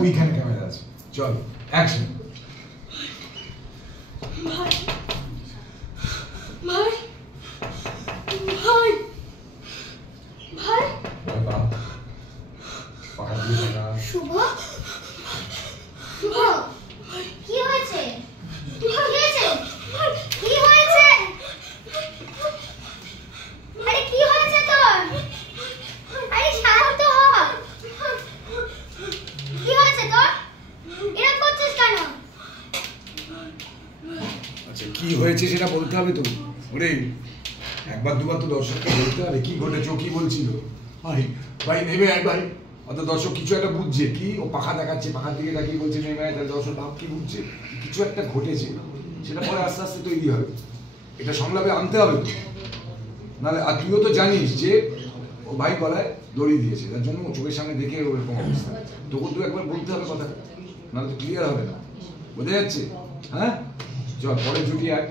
ওইখানে ক্যামেরা আছে, চল অ্যাকশন। ভাই ভাই ভাই ভাই শুভ, শুভ কি হয়েছে? কি হয়েছে? কি হয়েছে? আরে কি হয়েছে তোর? আরে শান্ত হ। কি হয়েছে তোর? এরকম করছিস কেন? আচ্ছা কি হয়েছে সেটা বলতে হবে তো। ওরে একবার দুবার তো দর্শককে বলতে হবে কি ঘটেছে, ও কি বলছিল। ভাই ভাই নেমে আয় ভাই। অত দর্শক কিছু একটা বুঝছে, কি ও পাখা দেখাচ্ছে, পাখার দিকে তাকিয়ে বলছে নেমে আয়, তাহলে দর্শক ভাব কি বুঝছে কিছু একটা ঘটেছে, সেটা পরে আস্তে আস্তে তৈরি হবে। এটা সংলাপে আনতে হবে তো, নাহলে। আর তুইও তো জানিস যে ও ভাই গলায় দড়ি দিয়েছে, তার জন্য ও চোখের সামনে দেখে ওরকম অবস্থা। তোকে তো একবার বলতে হবে কথা, নাহলে তো ক্লিয়ার হবে না। বোঝা যাচ্ছে? হ্যাঁ চল পরে জুটি আয়।